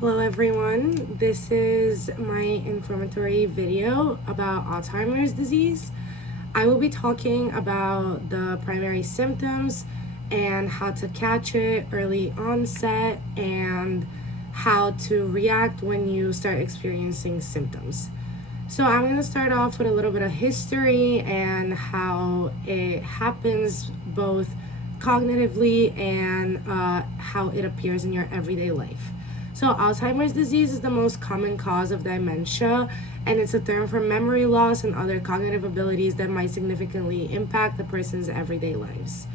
Hello everyone, this is my informatory video about Alzheimer's disease. I will be talking about the primary symptoms and how to catch it, early onset, and how to react when you start experiencing symptoms. So I'm going to start off with a little bit of history and how it happens both cognitively and how it appears in your everyday life. So Alzheimer's disease is the most common cause of dementia, and it's a term for memory loss and other cognitive abilities that might significantly impact the person's everyday lives.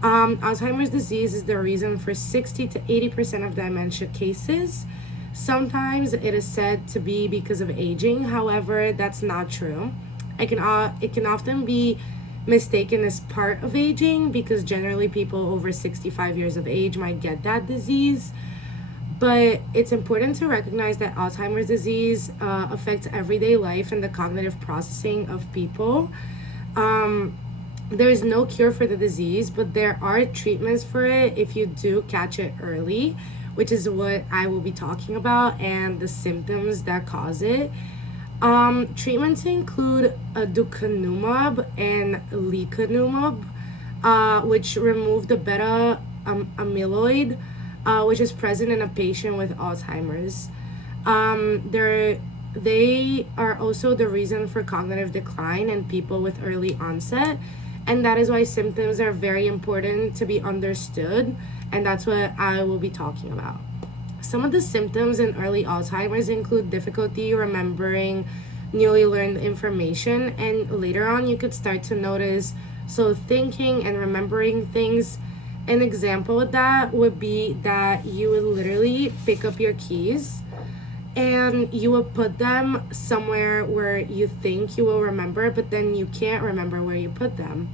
Alzheimer's disease is the reason for 60 to 80% of dementia cases. Sometimes it is said to be because of aging. However, that's not true. It can often be mistaken as part of aging because generally people over 65 years of age might get that disease. But it's important to recognize that Alzheimer's disease affects everyday life and the cognitive processing of people. There is no cure for the disease, but there are treatments for it if you do catch it early, which is what I will be talking about, and the symptoms that cause it. Treatments include aducanumab and lecanemab, which remove the beta amyloid, which is present in a patient with Alzheimer's. They are also the reason for cognitive decline in people with early onset, and that is why symptoms are very important to be understood, and that's what I will be talking about. Some of the symptoms in early Alzheimer's include difficulty remembering newly learned information, and later on you could start to notice thinking and remembering things. An example of that would be that you would literally pick up your keys and you would put them somewhere where you think you will remember, but then you can't remember where you put them.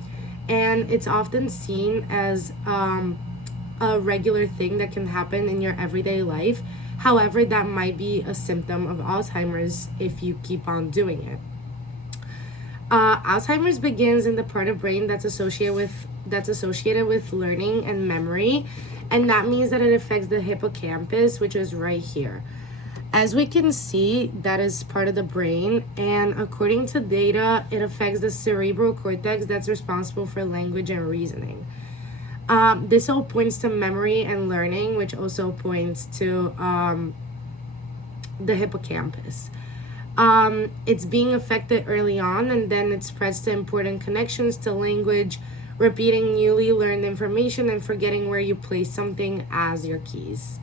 And it's often seen as a regular thing that can happen in your everyday life. However, that might be a symptom of Alzheimer's if you keep on doing it. Alzheimer's begins in the part of brain that's associated with learning and memory, and that means that it affects the hippocampus, which is right here. As we can see, that is part of the brain, and according to data, it affects the cerebral cortex that's responsible for language and reasoning. This all points to memory and learning, which also points to the hippocampus. It's being affected early on, and then it spreads to important connections to language, repeating newly learned information, and forgetting where you place something as your keys.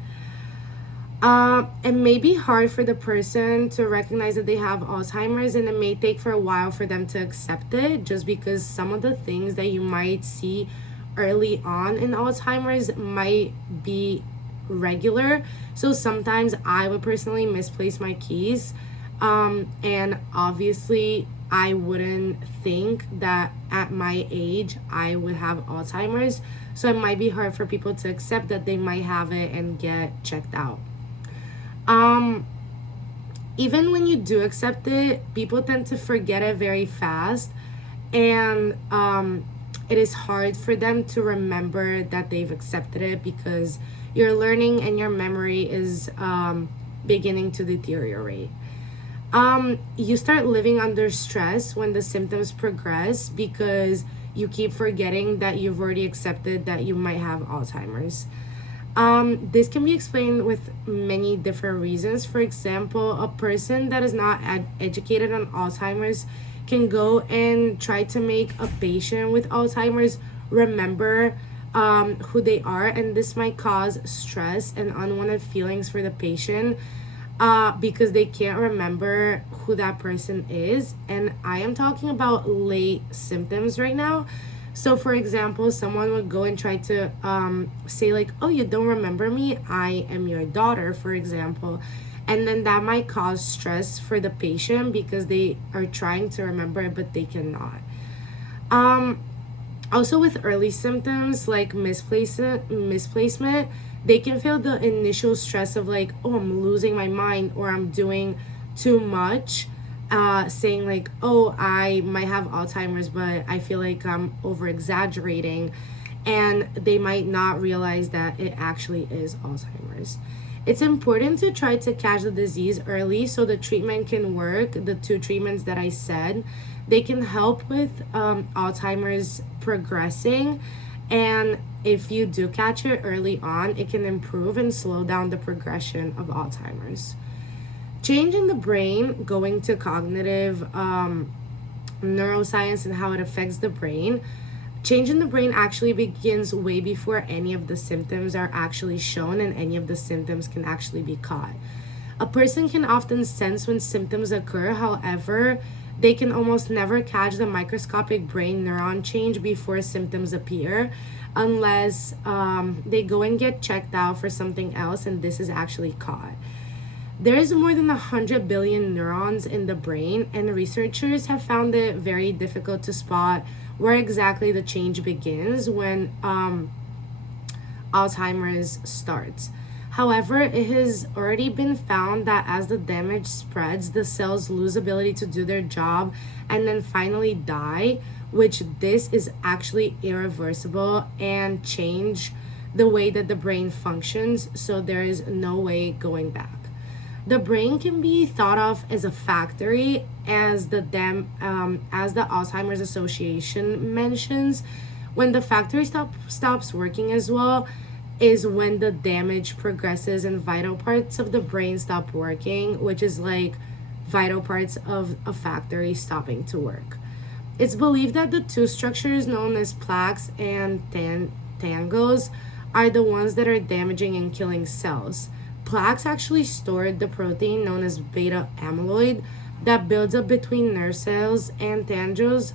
It may be hard for the person to recognize that they have Alzheimer's, and it may take for a while for them to accept it, just because some of the things that you might see early on in Alzheimer's might be regular. So sometimes I would personally misplace my keys, and obviously I wouldn't think that at my age I would have Alzheimer's, so it might be hard for people to accept that they might have it and get checked out. Even when you do accept it, people tend to forget it very fast, and it is hard for them to remember that they've accepted it because your learning and your memory is beginning to deteriorate. You start living under stress when the symptoms progress because you keep forgetting that you've already accepted that you might have Alzheimer's. This can be explained with many different reasons. For example, a person that is not educated on Alzheimer's can go and try to make a patient with Alzheimer's remember who they are, and this might cause stress and unwanted feelings for the patient because they can't remember who that person is. And I am talking about late symptoms right now. So for example, someone would go and try to say like, oh, you don't remember me, I am your daughter, for example. And then that might cause stress for the patient because they are trying to remember it, but they cannot. Also with early symptoms like misplacement, they can feel the initial stress of like, oh, I'm losing my mind, or I'm doing too much. Saying like, oh, I might have Alzheimer's, but I feel like I'm over exaggerating, and they might not realize that it actually is Alzheimer's. It's important to try to catch the disease early so the treatment can work. The two treatments that I said, they can help with Alzheimer's progressing. And if you do catch it early on, it can improve and slow down the progression of Alzheimer's. Change in the brain, going to cognitive neuroscience and how it affects the brain. Change in the brain actually begins way before any of the symptoms are actually shown and any of the symptoms can actually be caught. A person can often sense when symptoms occur, however, they can almost never catch the microscopic brain neuron change before symptoms appear unless they go and get checked out for something else and this is actually caught. There is more than 100 billion neurons in the brain, and researchers have found it very difficult to spot where exactly the change begins when Alzheimer's starts. However, it has already been found that as the damage spreads, the cells lose ability to do their job and then finally die, which this is actually irreversible and change the way that the brain functions, so there is no way going back. The brain can be thought of as a factory, as the Alzheimer's Association mentions. When the factory stops working as well, is when the damage progresses and vital parts of the brain stop working, which is like vital parts of a factory stopping to work. It's believed that the two structures known as plaques and tangles are the ones that are damaging and killing cells. Plaques actually store the protein known as beta amyloid that builds up between nerve cells, and tangles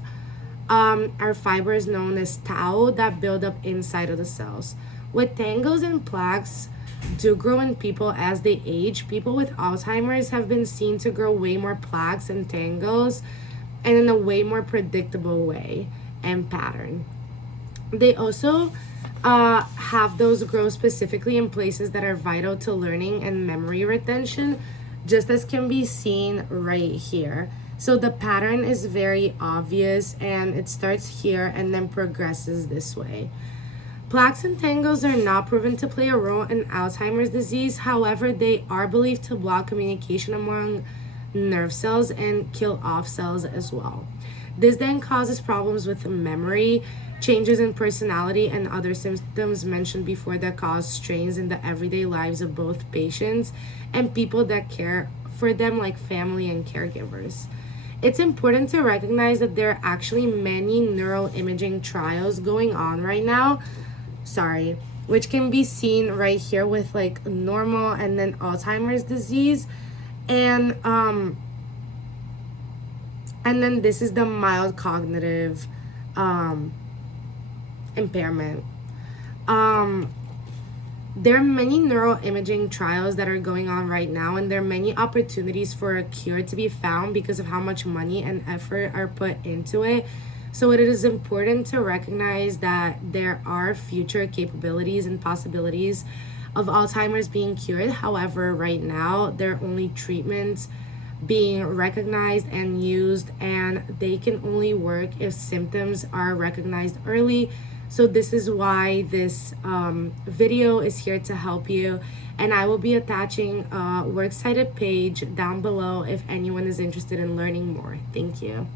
are fibers known as tau that build up inside of the cells. With tangles and plaques do grow in people as they age, people with Alzheimer's have been seen to grow way more plaques and tangles and in a way more predictable way and pattern. They also have those grow specifically in places that are vital to learning and memory retention, just as can be seen right here. So the pattern is very obvious and it starts here and then progresses this way. Plaques and tangles are not proven to play a role in Alzheimer's disease. However, they are believed to block communication among nerve cells and kill off cells as well. This then causes problems with memory, changes in personality, and other symptoms mentioned before that cause strains in the everyday lives of both patients and people that care for them, like family and caregivers. It's important to recognize that there are actually many neuroimaging trials going on right now, which can be seen right here with like normal and then Alzheimer's disease. And then this is the mild cognitive impairment. There are many neuroimaging trials that are going on right now, and there are many opportunities for a cure to be found because of how much money and effort are put into it. So it is important to recognize that there are future capabilities and possibilities of Alzheimer's being cured. However, right now, there are only treatments being recognized and used, and they can only work if symptoms are recognized early. So this is why this video is here to help you, and I will be attaching a works cited page down below if anyone is interested in learning more. Thank you.